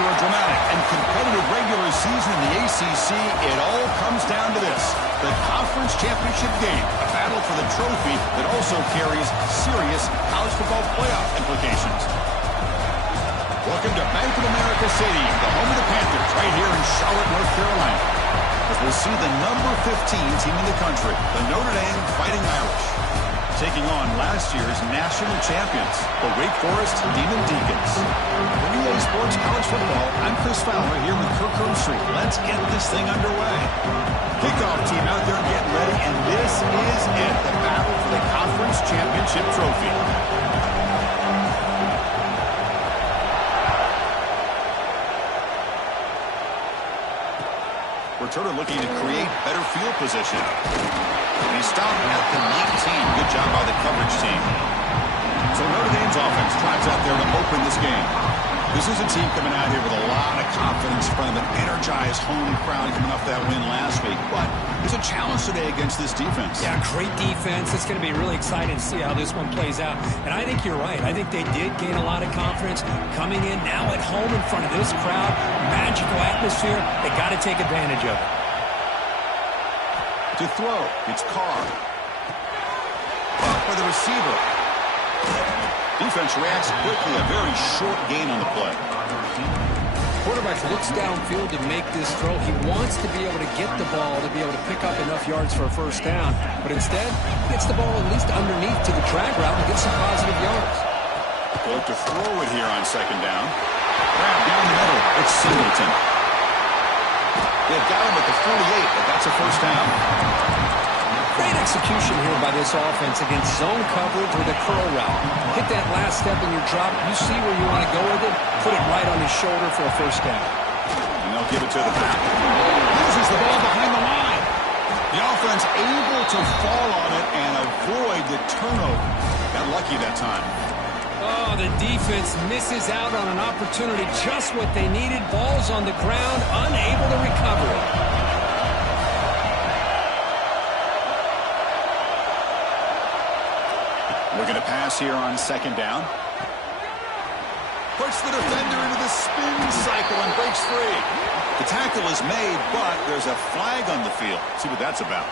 After a dramatic and competitive regular season in the ACC, it all comes down to this: the conference championship game, a battle for the trophy that also carries serious college football playoff implications. Welcome to Bank of America Stadium, the home of the Panthers, right here in Charlotte, North Carolina, as we'll see the number 15 team in the country, the Notre Dame Fighting Irish, taking on last year's national champions, the Wake Forest Demon Deacons. For EA Sports College Football, I'm Chris Fowler here with Kirk Herbstreit. Let's get this thing underway. Kickoff team out there getting ready, and this is it, the battle for the conference championship trophy. Notre looking to create better field position. And he stopped at the 19. Good job by the coverage team. So Notre Dame's offense tries out there to open this game. This is a team coming out here with a lot of confidence in front of an energized home crowd coming off that win last week. But there's a challenge today against this defense. Yeah, great defense. It's going to be really exciting to see how this one plays out. And I think you're right. I think they did gain a lot of confidence coming in now at home in front of this crowd. Magical atmosphere. They got to take advantage of it. To throw, it's Carr. For the receiver. Defense reacts quickly. A very short gain on the play. Quarterback looks downfield to make this throw. He wants to be able to get the ball to be able to pick up enough yards for a first down. But instead, he gets the ball at least underneath to the drag route and gets some positive yards. They'll look to throw it here on second down. Grab down the middle. It's Singleton. They've got him at the 48, but that's a first down. Great execution here by this offense against zone coverage with a curl route. Hit that last step in your drop. You see where you want to go with it. Put it right on his shoulder for a first down. And they'll give it to the back. Loses the ball behind the line. The offense able to fall on it and avoid the turnover. Got lucky that time. Oh, the defense misses out on an opportunity. Just what they needed. Ball's on the ground, unable to recover it. Looking to pass here on second down. Puts the defender into the spin cycle and breaks free. The tackle is made, but there's a flag on the field. Let's see what that's about.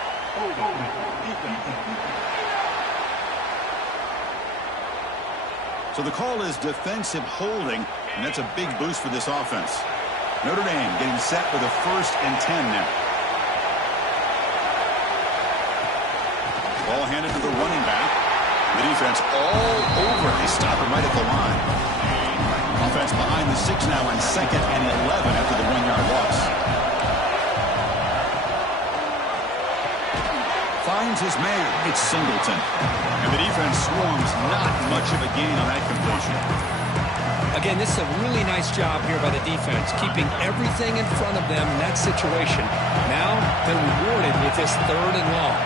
So the call is defensive holding, and that's a big boost for this offense. Notre Dame getting set with a 1st and 10 now. Ball handed to the running back. The defense all over. They stop him right at the line. Offense behind the 6 now on 2nd and 11 after the 1-yard loss. Finds his man. It's Singleton. And the defense swarms. Not much of a gain on that completion. Again, this is a really nice job here by the defense, keeping everything in front of them in that situation. Now they're rewarded with this 3rd and long.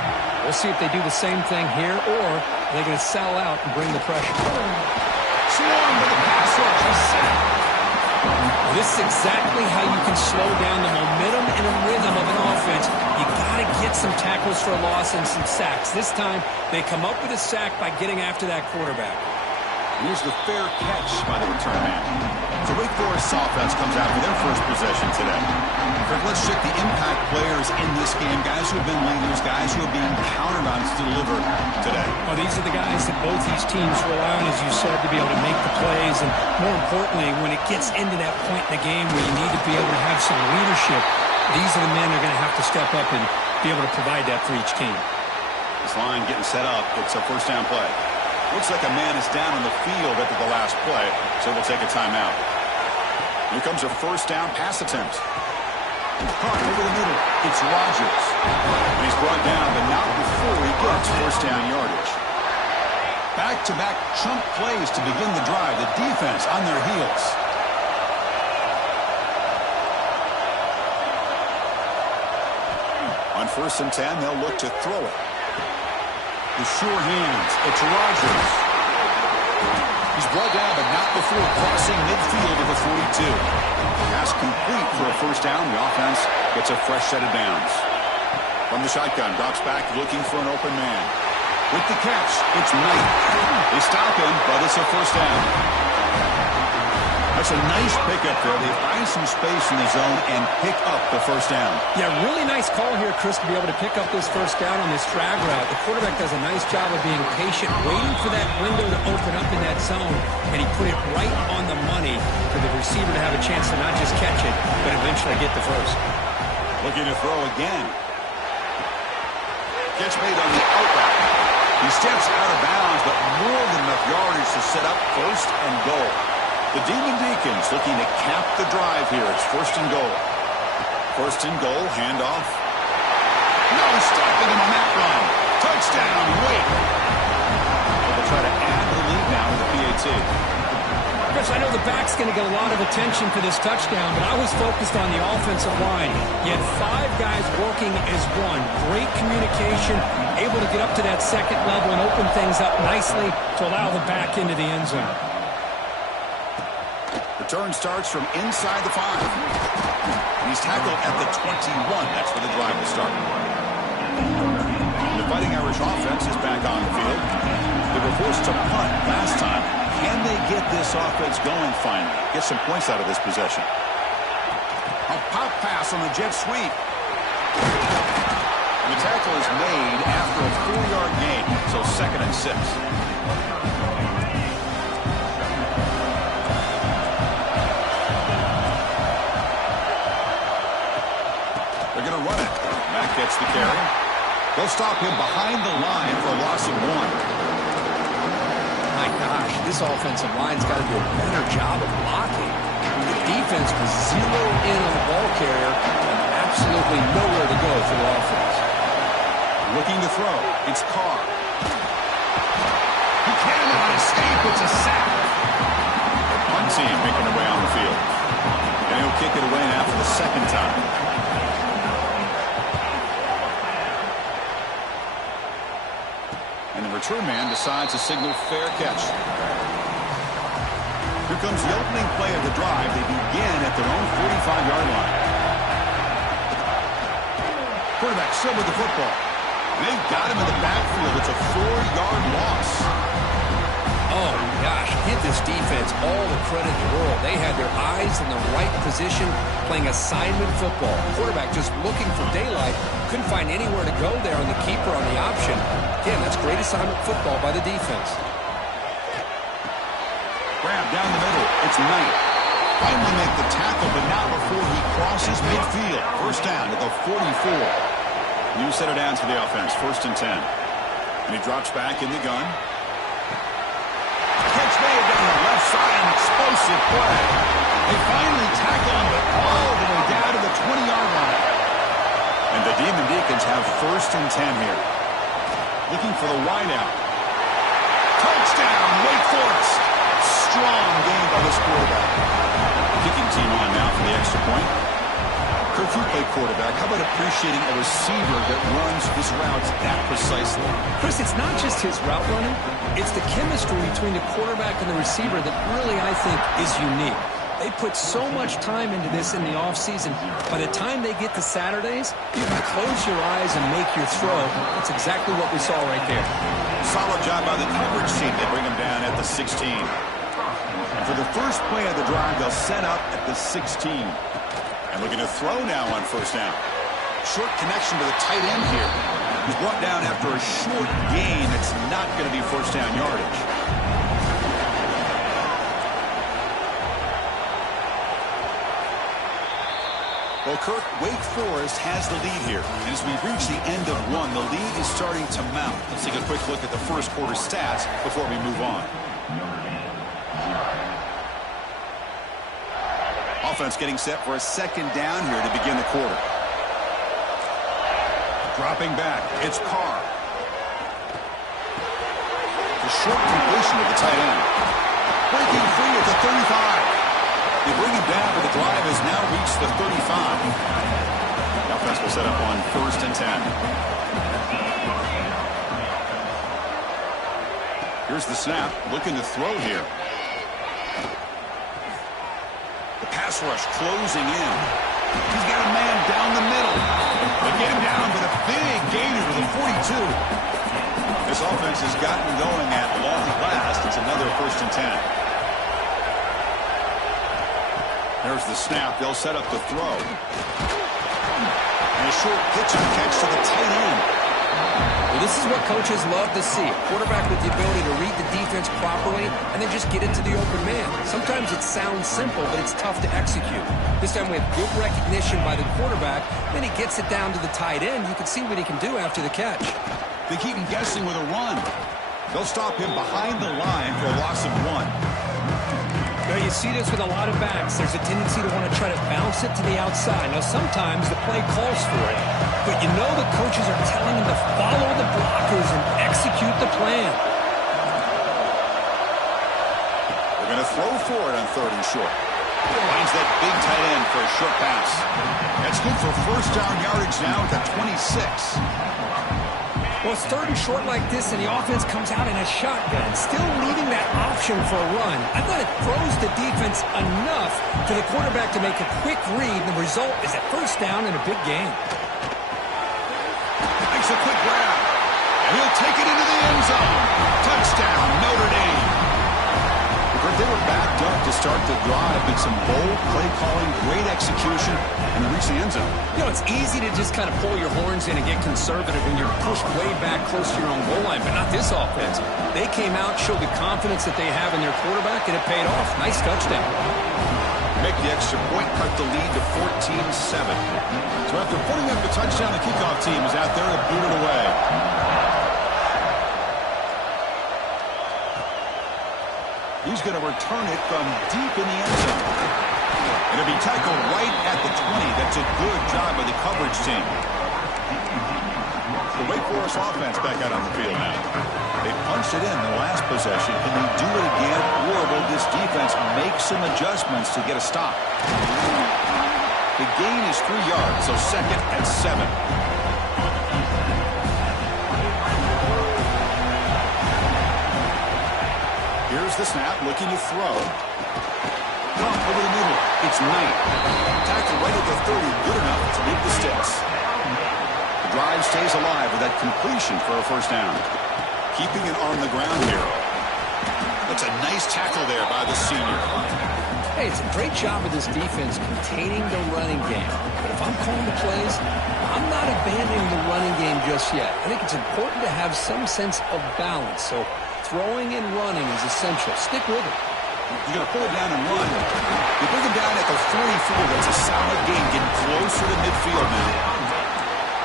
We'll see if they do the same thing here, or they're going to sell out and bring the pressure. Swarm with the pass rush. He's sacked. This is exactly how you can slow down the momentum and a rhythm of an offense. You got to get some tackles for a loss and some sacks. This time, they come up with a sack by getting after that quarterback. Here's the fair catch by the return man. So Wake Forest offense comes out for their first possession today. Let's check the impact players in this game. Guys who have been leaders, guys who are being counted on to deliver today. Well, these are the guys that both these teams rely on, as you said, to be able to make the plays. And more importantly, when it gets into that point in the game where you need to be able to have some leadership, these are the men that are going to have to step up and be able to provide that for each team. This line getting set up. It's a first down play. Looks like a man is down on the field after the last play, so we'll take a timeout. Here comes a first down pass attempt. Caught over the middle. It's Rogers. And he's brought down, but not before he gets first down yardage. Back-to-back chunk plays to begin the drive. The defense on their heels. On 1st and 10, they'll look to throw it. The sure hands. It's Rogers. He's brought down, but not before crossing midfield of the 42. Pass complete for a first down. The offense gets a fresh set of downs. From the shotgun, drops back looking for an open man. With the catch, it's Knight. They stop him, but it's a first down. A That's a nice pickup there. They find some space in the zone and pick up the first down. Yeah, really nice call here, Chris, to be able to pick up this first down on this drag route. The quarterback does a nice job of being patient, waiting for that window to open up in that zone, and he put it right on the money for the receiver to have a chance to not just catch it, but eventually get the first. Looking to throw again. Catch made on the out route. He steps out of bounds, but more than enough yardage to set up first and goal. The Demon Deacons looking to cap the drive here. It's first and goal. First and goal, handoff. No stopping him on that run. Touchdown, Wake. They'll try to add to the lead now with the PAT. Chris, I know the back's going to get a lot of attention for this touchdown, but I was focused on the offensive line. You had 5 guys working as one. Great communication, able to get up to that second level and open things up nicely to allow the back into the end zone. Return starts from inside the 5. He's tackled at the 21. That's where the drive will start. The Fighting Irish offense is back on the field. They were forced to punt last time. Can they get this offense going finally? Get some points out of this possession. A pop pass on the jet sweep. The tackle is made after a 4-yard gain, so 2nd and 6. They're going to run it. Mack gets the carry. They'll stop him behind the line for a loss of 1. My gosh, this offensive line's got to do a better job of blocking. The defense was zeroed in on the ball carrier and absolutely nowhere to go for the offense. Looking to throw. It's Carr. He cannot escape. It's a sack. The punt team making their way on the field. And he'll kick it away now for the 2nd time. And the return man decides to signal fair catch. Here comes the opening play of the drive. They begin at their own 45-yard line. Quarterback still with the football. They've got him in the backfield. It's a 4-yard loss. Oh, gosh, give this defense all the credit in the world. They had their eyes in the right position, playing assignment football. Quarterback just looking for daylight. Couldn't find anywhere to go there on the keeper on the option. Again, that's great assignment football by the defense. Grab down the middle. It's Knight. Finally make the tackle, but not before he crosses midfield. First down at the 44. New set of downs for the offense. 1st and 10. And he drops back in the gun. Catch made down the left side. An explosive play. They finally tackle him, but all the way down to the 20-yard line. And the Demon Deacons have 1st and 10 here. Looking for the wideout. Touchdown, Wake Forest. Strong game by this quarterback. Kicking team on now for the extra point. Kirk, you play quarterback. How about appreciating a receiver that runs his routes that precisely? Chris, it's not just his route running. It's the chemistry between the quarterback and the receiver that really, I think, is unique. They put so much time into this in the offseason. By the time they get to Saturdays, you can close your eyes and make your throw. That's exactly what we saw right there. Solid job by the coverage team. They bring him down at the 16. And for the first play of the drive, they'll set up at the 16. And looking to throw now on 1st down. Short connection to the tight end here. He's brought down after a short gain. It's not going to be 1st down yardage. Well, Kirk, Wake Forest has the lead here. And as we reach the end of 1, the lead is starting to mount. Let's take a quick look at the first quarter stats before we move on. Offense getting set for a 2nd down here to begin the quarter. Dropping back, it's Carr. The short completion of the tight end. Breaking free at the 35. They bring him down, but the drive has now reached the 35. The offense will set up on 1st and 10. Here's the snap, looking to throw here. The pass rush closing in. He's got a man down the middle. They get him down with a big gainer to the 42. This offense has gotten going at long last. It's another 1st and 10. There's the snap. They'll set up the throw. And a short pitch and catch to the tight end. Well, this is what coaches love to see. A quarterback with the ability to read the defense properly and then just get it to the open man. Sometimes it sounds simple, but it's tough to execute. This time we have good recognition by the quarterback. Then he gets it down to the tight end. You can see what he can do after the catch. They keep him guessing with a run. They'll stop him behind the line for a loss of 1. Now, you see this with a lot of backs. There's a tendency to want to try to bounce it to the outside. Now, sometimes the play calls for it, but you know the coaches are telling them to follow the blockers and execute the plan. They're going to throw for it on 3rd and short. Finds that big tight end for a short pass. That's good for first down yardage now at the 26. Well, it's 3rd and short like this, and the offense comes out in a shotgun, still leaving that option for a run. I thought it throws the defense enough for the quarterback to make a quick read. The result is a first down in a big game. Makes a quick grab, and he'll take it into the end zone. Touchdown, Notre Dame. They were backed up to start the drive, but some bold play calling, great execution, and reach the end zone. You know, it's easy to just kind of pull your horns in and get conservative when you're pushed way back close to your own goal line, but not this offense. They came out, showed the confidence that they have in their quarterback, and it paid off. Nice touchdown. Make the extra point, cut the lead to 14-7. So after putting up the touchdown, the kickoff team is out there to boot it away. He's going to return it from deep in the end zone. And it'll be tackled right at the 20. That's a good job by the coverage team. The Wake Forest offense back out on the field now. They punched it in the last possession. Can they do it again, or will this defense make some adjustments to get a stop? The gain is 3 yards, so 2nd and 7. Here's the snap, looking to throw. Dump over the middle. It's Knight. Tackled right at the 30, good enough to make the sticks. The drive stays alive with that completion for a first down. Keeping it on the ground here. That's a nice tackle there by the senior. Hey, it's a great job of this defense containing the running game. But if I'm calling the plays, I'm not abandoning the running game just yet. I think it's important to have some sense of balance. So throwing and running is essential. Stick with it. You're going to pull it down and run. You bring him down at the 44. That's a solid gain, getting closer to midfield now.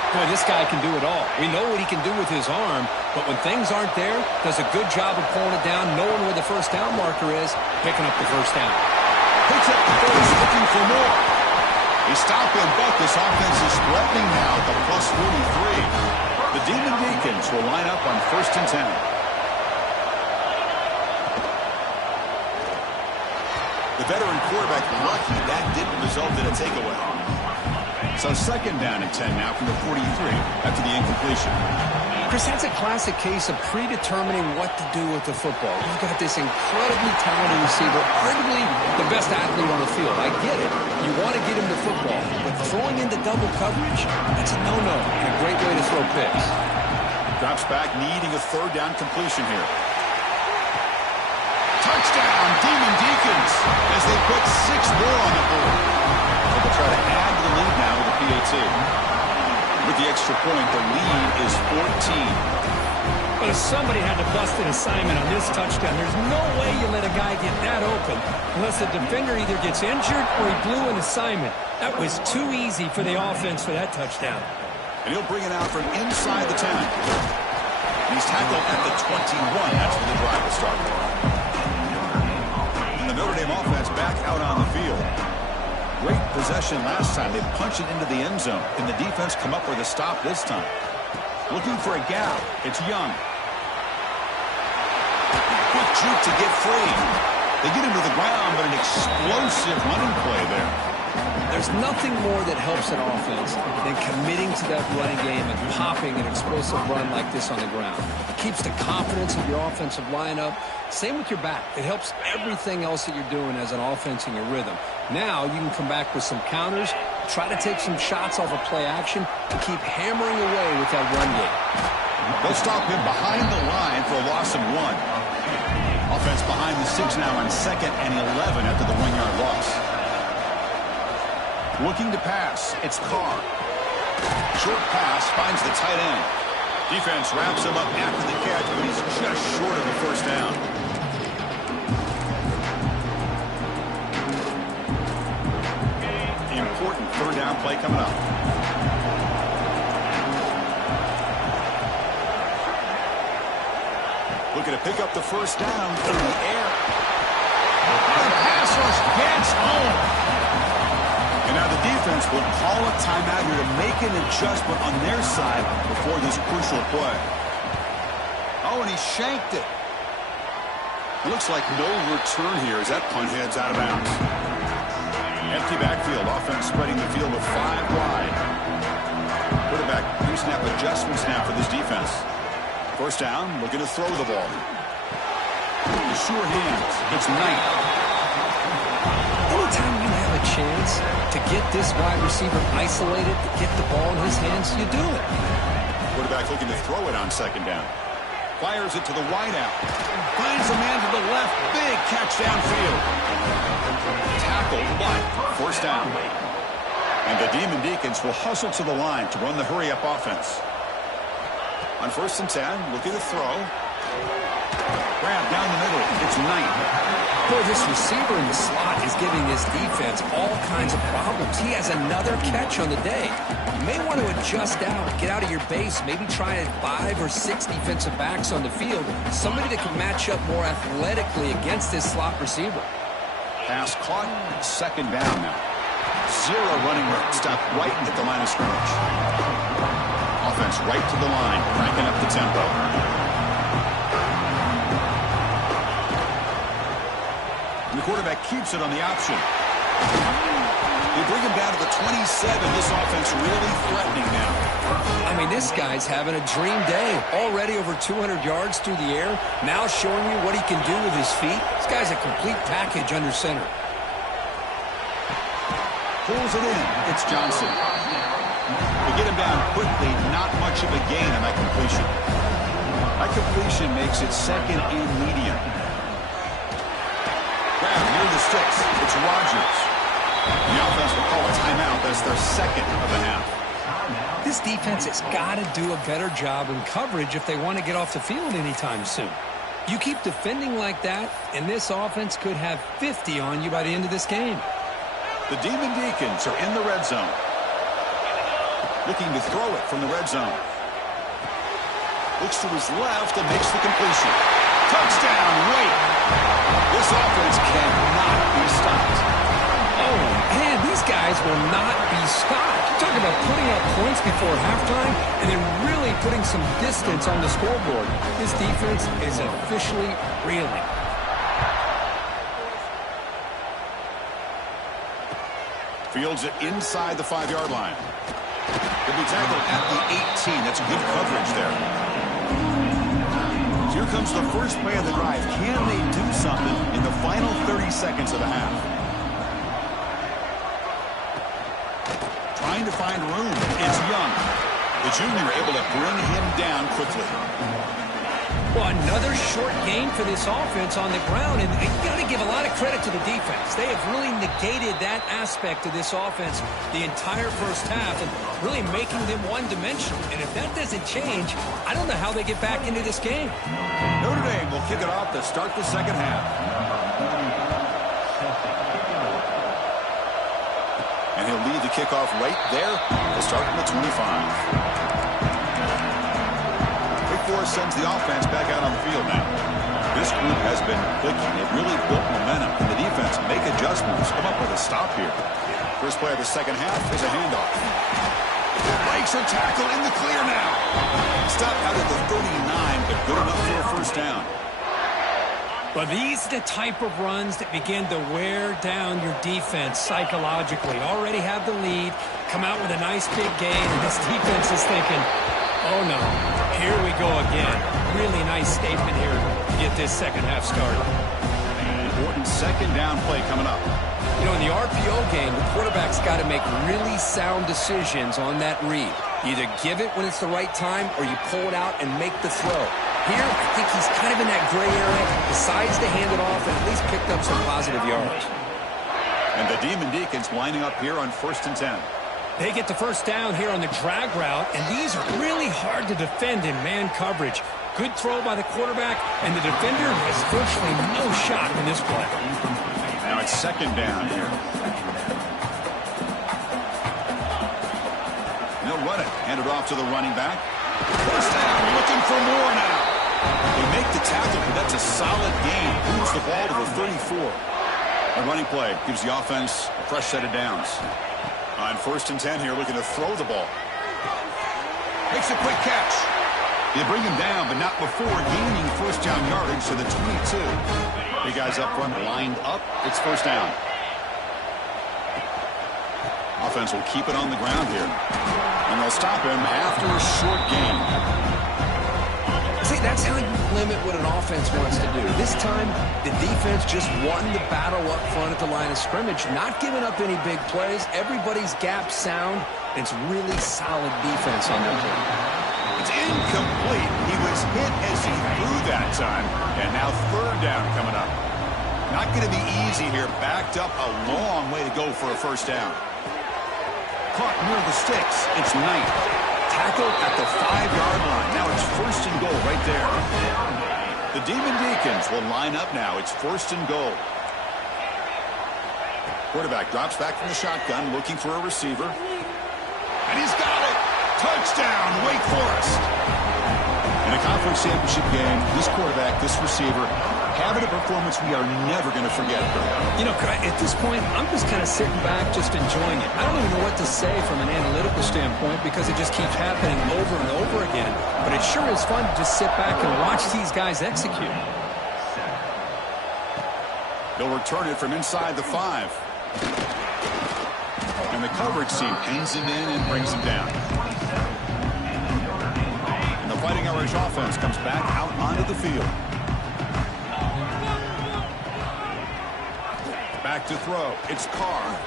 Boy, this guy can do it all. We know what he can do with his arm, but when things aren't there, does a good job of pulling it down, knowing where the first down marker is, picking up the first down. Picks up the first, looking for more. They stop him, but this offense is threatening now at the plus 43. The Demon Deacons will line up on 1st and 10. The veteran quarterback lucky that didn't result in a takeaway. So 2nd down and 10 now from the 43 after the incompletion. Chris, that's a classic case of predetermining what to do with the football. You've got this incredibly talented receiver, arguably the best athlete on the field. I get it. You want to get him the football, but throwing into double coverage, that's a no-no and a great way to throw picks. Drops back, needing a 3rd down completion here. Touchdown, Demon Deacons, as they put 6 more on the board. They'll try to add to the lead now with a PAT. With the extra point, the lead is 14. But if somebody had to bust an assignment on this touchdown, there's no way you let a guy get that open unless the defender either gets injured or he blew an assignment. That was too easy for the offense for that touchdown. And he'll bring it out from inside the 10. He's tackled at the 21. That's where the drive will start. And the Notre Dame offense back out on the field. Great possession last time. They punched it into the end zone. Can the defense come up with a stop this time? Looking for a gap. It's Young. Quick juke to get free. They get him to the ground, but an explosive running play there. There's nothing more that helps an offense than committing to that running game and popping an explosive run like this on the ground. It keeps the confidence of your offensive lineup. Same with your back. It helps everything else that you're doing as an offense in your rhythm. Now you can come back with some counters, try to take some shots off of play action, and keep hammering away with that run game. They'll stop him behind the line for a loss of 1. Offense behind the 6 now on 2nd and 11 after the 1-yard loss. Looking to pass. It's Carr. Short pass finds the tight end. Defense wraps him up after the catch, but he's just short of the first down. Important third down play coming up. Looking to pick up the first down in the air. The pass rush gets home. And now the defense will call a timeout here to make an adjustment on their side before this crucial play. Oh, and he shanked it. It looks like no return here as that punt heads out of bounds. Empty backfield. Offense spreading the field with 5 wide. Quarterback pre-snap adjustments now for this defense. First down, looking to throw the ball. Sure hands. It's Knight. Anytime you have a chance to get this wide receiver isolated, to get the ball in his hands, you do it. Quarterback looking to throw it on second down. Fires it to the wideout. Finds a man to the left. Big catch downfield. Tackle, but first down. And the Demon Deacons will hustle to the line to run the hurry-up offense. On 1st and 10, looking to throw. Grab down the middle. It's Knight. Boy, this receiver in the slot is giving this defense all kinds of problems. He has another catch on the day. You may want to adjust out, get out of your base, maybe try 5 or 6 defensive backs on the field. Somebody that can match up more athletically against this slot receiver. Pass caught. Second down now. 0 running room. Stop right at the line of scrimmage. Offense right to the line, cranking up the tempo. And the quarterback keeps it on the option. They bring him down to the 27. This offense really threatening now. I mean, this guy's having a dream day. Already over 200 yards through the air. Now showing you what he can do with his feet. This guy's a complete package under center. Pulls it in. It's Johnson. They get him down quickly. Not much of a gain on that completion. That completion makes it second and medium. Grab near the sticks. It's Rodgers. The offense will call a timeout. That's their second of the half. This defense has got to do a better job in coverage if they want to get off the field anytime soon. You keep defending like that, and this offense could have 50 on you by the end of this game. The Demon Deacons are in the red zone. Looking to throw it from the red zone. Looks to his left and makes the completion. Touchdown, Wait. This offense cannot be stopped. Oh, man, these guys will not be stopped. Talk about putting up points before halftime and then really putting some distance on the scoreboard. This defense is officially reeling. Fields it inside the 5-yard line. He'll be tackled at the 18. That's good coverage there. So here comes the first play of the drive. Can they do something in the final 30 seconds of the half? Trying to find room. It's Young. The junior able to bring him down quickly. Well, another short gain for this offense on the ground, and you got to give a lot of credit to the defense. They have really negated that aspect of this offense the entire first half and really making them one-dimensional. And if that doesn't change, I don't know how they get back into this game. Notre Dame will kick it off to start the second half. And he'll lead the kickoff right there to start from the 25. Sends the offense back out on the field now. This group has been clicking. They've really built momentum. And the defense make adjustments. Come up with a stop here. First play of the second half is a handoff. Breaks a tackle in the clear now. Stop out at the 39, but good enough for a first down. But these are the type of runs that begin to wear down your defense psychologically. Already have the lead, come out with a nice big gain, and this defense is thinking, oh no, here we go again. Really nice statement here to get this second half started. Important second down play coming up. You know, in the RPO game, the quarterback's got to make really sound decisions on that read. You either give it when it's the right time or you pull it out and make the throw. Here, I think he's kind of in that gray area, decides to hand it off and at least picked up some positive yards. And the Demon Deacons lining up here on 1st and 10. They get the first down here on the drag route, and these are really hard to defend in man coverage. Good throw by the quarterback, and the defender has virtually no shot in this play. Now it's 2nd down here. They'll run it. Hand it off to the running back. First down, looking for more now. They make the tackle, but that's a solid gain. Moves the ball to the 34. A running play gives the offense a fresh set of downs. On 1st and 10 here, looking to throw the ball. Makes a quick catch. They bring him down, but not before gaining first down yardage to the 22. Big guys up front lined up. It's 1st down. Offense will keep it on the ground here. And they'll stop him after a short gain. See, that's how you limit what an offense wants to do. This time, the defense just won the battle up front at the line of scrimmage, not giving up any big plays. Everybody's gap sound. It's really solid defense on their play. It's incomplete. He was hit as he threw that time. And now 3rd down coming up. Not going to be easy here. Backed up a long way to go for a first down. Caught near the sticks. It's Knight. Tackle at the 5-yard line. Now it's 1st and goal right there. The Demon Deacons will line up now. It's 1st and goal. Quarterback drops back from the shotgun, looking for a receiver. And he's got it. Touchdown, Wake Forest. In a conference championship game, this quarterback, this receiver, having a performance we are never going to forget. You know, at this point, I'm just kind of sitting back, just enjoying it. I don't even know what to say from an analytical standpoint because it just keeps happening over and over again. But it sure is fun to just sit back and watch these guys execute. They'll return it from inside the 5. And the coverage team pins him in and brings him down. And the Fighting Irish offense comes back out onto the field. Back to throw. It's Carr.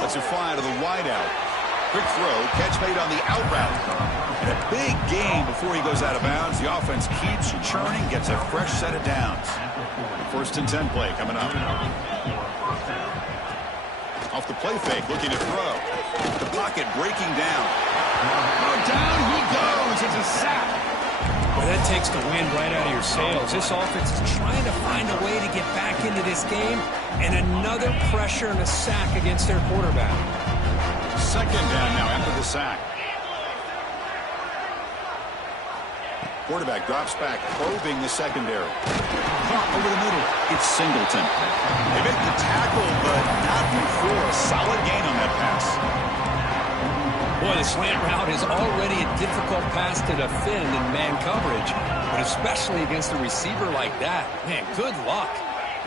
Lets it fly to the wideout. Quick throw. Catch made on the out route. And a big gain before he goes out of bounds. The offense keeps churning. Gets a fresh set of downs. 1st and 10 play coming up. Off the play fake. Looking to throw. The pocket breaking down. Oh, down he goes. It's a sack. Well, that takes the wind right out of your sails. This offense is trying to find a way to get back into this game, and another pressure and a sack against their quarterback. 2nd down now after the sack. Quarterback drops back, probing the secondary. Caught over the middle. It's Singleton. They make the tackle, but not before a solid gain on that pass. Boy, the slant route is already a difficult pass to defend in man coverage, but especially against a receiver like that. Man, good luck.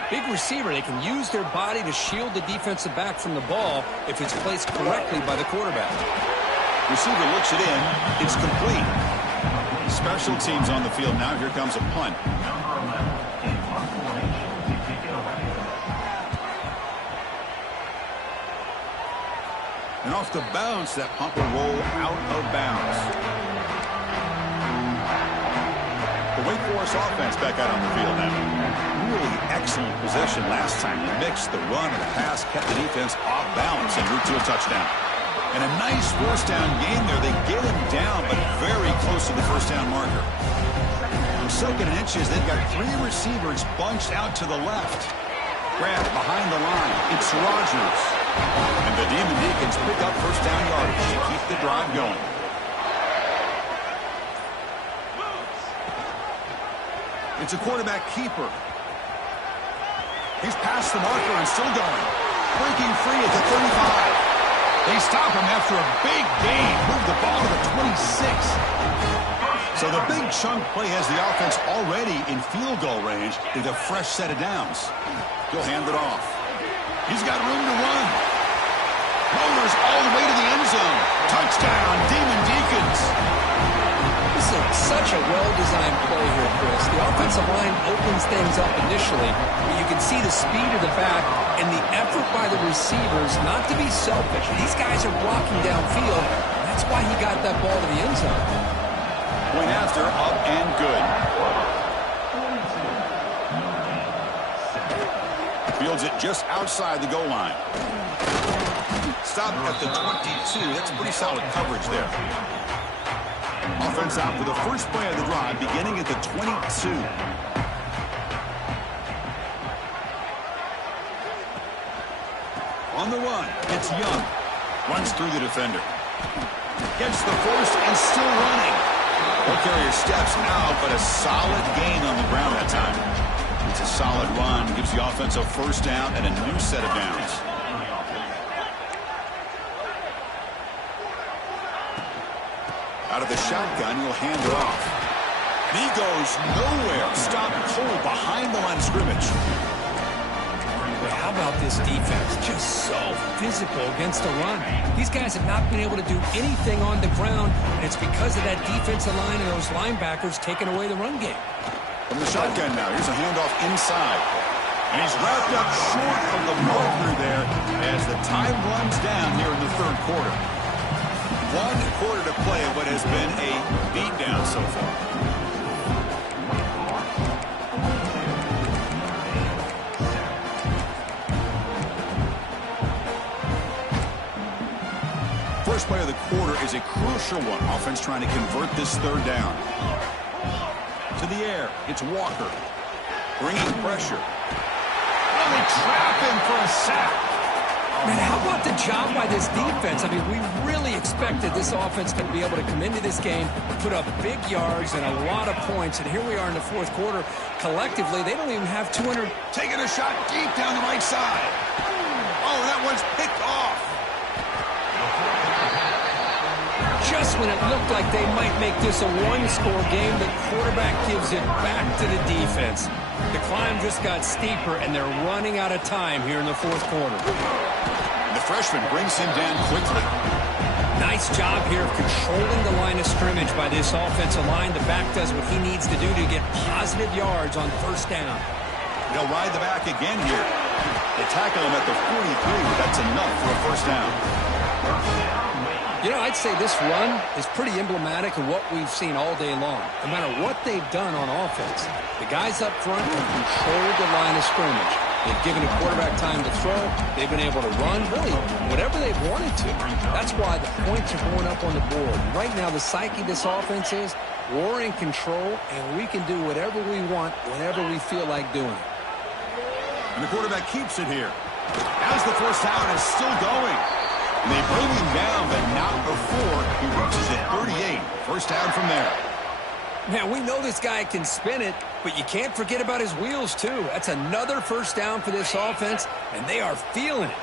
Big receiver, they can use their body to shield the defensive back from the ball if it's placed correctly by the quarterback. Receiver looks it in. It's complete. Special teams on the field now. Here comes a punt. And off the bounce, that punt will roll out of bounds. The Wake Forest offense back out on the field now. Really excellent possession last time. The mix, the run, and the pass kept the defense off balance en route to a touchdown. And a nice 1st down gain there. They get him down, but very close to the 1st down marker. On 2nd and inches, they've got 3 receivers bunched out to the left. Grab behind the line. It's Rogers. And the Demon Deacons pick up 1st down yardage to keep the drive going. It's a quarterback keeper. He's past the marker and still going. Breaking free at the 35. They stop him after a big gain. Move the ball to the 26. So the big chunk play has the offense already in field goal range with a fresh set of downs. He'll hand it off. He's got room to run. Rollers all the way to the end zone. Touchdown, Demon Deacons. This is such a well-designed play here, Chris. The offensive line opens things up initially, but you can see the speed of the back and the effort by the receivers not to be selfish. These guys are blocking downfield. That's why he got that ball to the end zone. Point after, up and good. Fields it just outside the goal line. Stop at the 22. That's pretty solid coverage there. Offense out for the first play of the drive, beginning at the 22. On the run, it's Young. Runs through the defender. Gets the first and still running. Ball carrier steps out, but a solid gain on the ground that time. It's a solid run. Gives the offense a first down and a new set of downs. Out of the shotgun, he'll hand it off. And he goes nowhere. Stopped cold behind the line of scrimmage. How about this defense? Just so physical against the run. These guys have not been able to do anything on the ground, and it's because of that defensive line and those linebackers taking away the run game. From the shotgun now, here's a handoff inside. And he's wrapped up short of the marker there as the time runs down here in the third quarter. 1 quarter to play of what has been a beatdown so far. First play of the quarter is a crucial one. Offense trying to convert this third down. To the air, it's Walker. Bringing pressure. Oh, they trap him for a sack. Man, how about the job by this defense? I mean, we really expected this offense to be able to come into this game, put up big yards and a lot of points, and here we are in the fourth quarter. Collectively, they don't even have 200. Taking a shot deep down the right side. Oh, that one's picked off. Just when it looked like they might make this a one-score game, the quarterback gives it back to the defense. The climb just got steeper, and they're running out of time here in the fourth quarter. The freshman brings him down quickly. Nice job here of controlling the line of scrimmage by this offensive line. The back does what he needs to do to get positive yards on first down. They'll ride the back again here. They tackle him at the 43, but that's enough for a first down. You know, I'd say this run is pretty emblematic of what we've seen all day long. No matter what they've done on offense, the guys up front have controlled the line of scrimmage. They've given the quarterback time to throw. They've been able to run, really, whatever they've wanted to. That's why the points are going up on the board. Right now, the psyche of this offense is we're in control, and we can do whatever we want whenever we feel like doing it. And the quarterback keeps it here. As the first down is still going. And they bring him down, but not before he reaches at 38. First down from there. Man, we know this guy can spin it, but you can't forget about his wheels, too. That's another first down for this offense, and they are feeling it.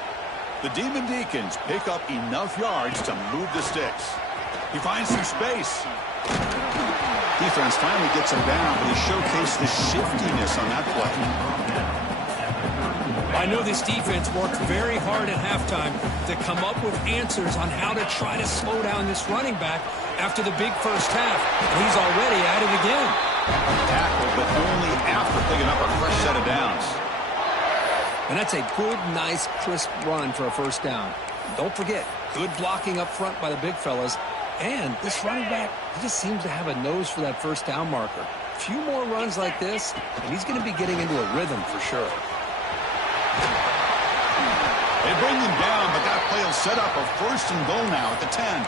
The Demon Deacons pick up enough yards to move the sticks. He finds some space. Defense finally gets him down, but he showcased the shiftiness on that play. I know this defense worked very hard at halftime to come up with answers on how to try to slow down this running back after the big first half. And he's already at it again. Tackle, but only after picking up a fresh set of downs. And that's a good, nice, crisp run for a first down. Don't forget, good blocking up front by the big fellas. And this running back, he just seems to have a nose for that first down marker. A few more runs like this, and he's going to be getting into a rhythm for sure. They bring him down, but that play will set up a first and goal now at the 10.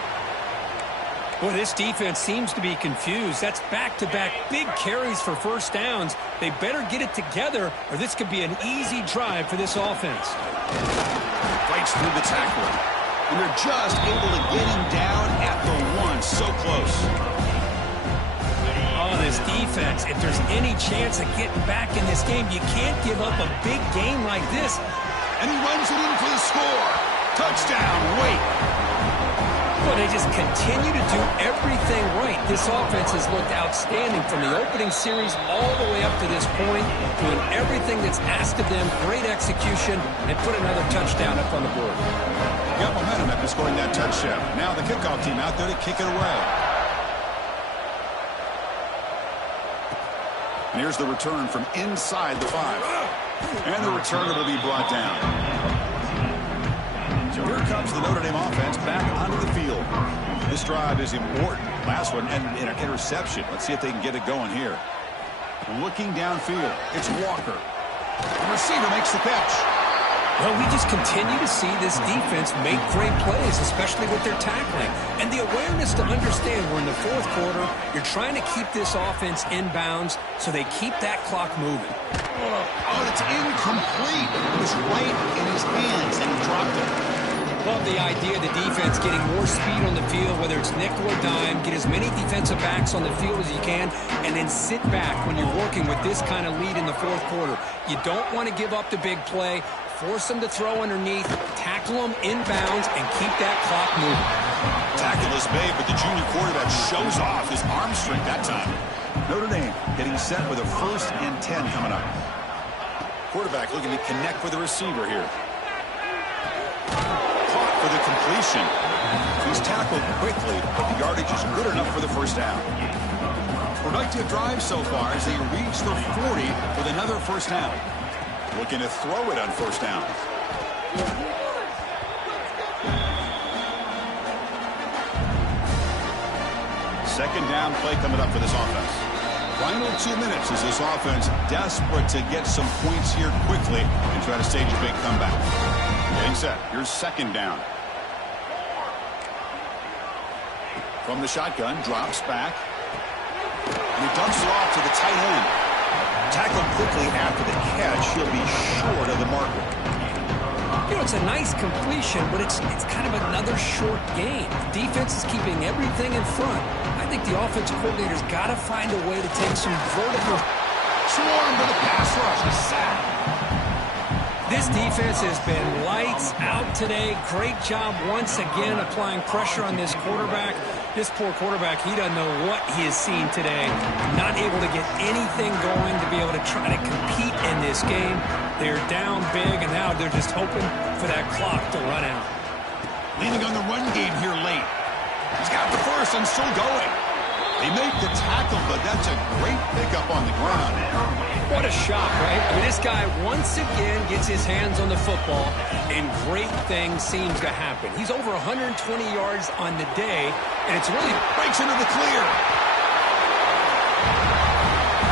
Boy, this defense seems to be confused. That's back-to-back big carries for first downs. They better get it together, or this could be an easy drive for this offense. Fights through the tackler. And they're just able to get him down at the 1. So close. Oh, this defense, if there's any chance of getting back in this game, you can't give up a big game like this. And he runs it in for the score. Touchdown, wait. Well, they just continue to do everything right. This offense has looked outstanding from the opening series all the way up to this point, doing everything that's asked of them, great execution, and put another touchdown up on the board. Got momentum after scoring that touchdown. Now the kickoff team out there to kick it away. And here's the return from inside the 5. And the returner will be brought down. So here comes the Notre Dame offense back onto the field. This drive is important. Last one and an interception. Let's see if they can get it going here. Looking downfield, it's Walker. The receiver makes the catch. Well, we just continue to see this defense make great plays, especially with their tackling. And the awareness to understand we're in the fourth quarter, you're trying to keep this offense in bounds so they keep that clock moving. Oh, it's incomplete. It was right in his hands, and he dropped it. Love the idea of the defense getting more speed on the field, whether it's nickel or dime, get as many defensive backs on the field as you can, and then sit back when you're working with this kind of lead in the fourth quarter. You don't want to give up the big play. Force them to throw underneath, tackle them inbounds, and keep that clock moving. Tackle is made, but the junior quarterback shows off his arm strength that time. Notre Dame getting set with a 1st and 10 coming up. Quarterback looking to connect with the receiver here. Caught for the completion. He's tackled quickly, but the yardage is good enough for the first down. Productive drive so far as they reach the 40 with another first down. Looking to throw it on first down. Second down play coming up for this offense. Final 2 minutes as this offense desperate to get some points here quickly and try to stage a big comeback. Getting set. Here's second down. From the shotgun, drops back. And he dumps it off to the tight end. Tackled quickly after the catch. He'll be short of the marker. You know, it's a nice completion, but it's kind of another short game. The defense is keeping everything in front. I think the offensive coordinator's got to find a way to take some vertical. Swarm to the pass rush. A sack. This defense has been lights out today. Great job once again applying pressure on this quarterback. This poor quarterback, he doesn't know what he has seen today. Not able to get anything going to be able to try to compete in this game. They're down big, and now they're just hoping for that clock to run out. Leaning on the run game here late. He's got the first and still going. They make the tackle, but that's a great pickup on the ground. What a shot, right? I mean, this guy once again gets his hands on the football, and great things seem to happen. He's over 120 yards on the day, and it's really Breaks into the clear.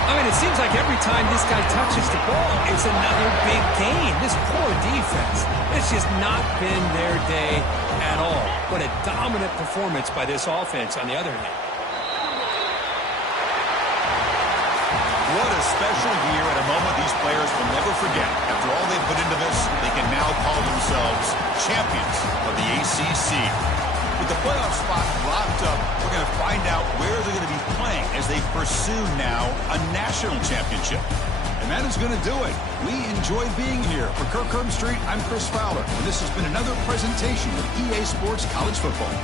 I mean, it seems like every time this guy touches the ball, it's another big gain. This poor defense, it's just not been their day at all. What a dominant performance by this offense on the other hand. What a special year at a moment these players will never forget. After all they put into this, they can now call themselves champions of the ACC. With the playoff spot locked up, we're going to find out where they're going to be playing as they pursue now a national championship. And that is going to do it. We enjoyed being here. For Kirk Herbstreit, I'm Chris Fowler, and this has been another presentation of EA Sports College Football.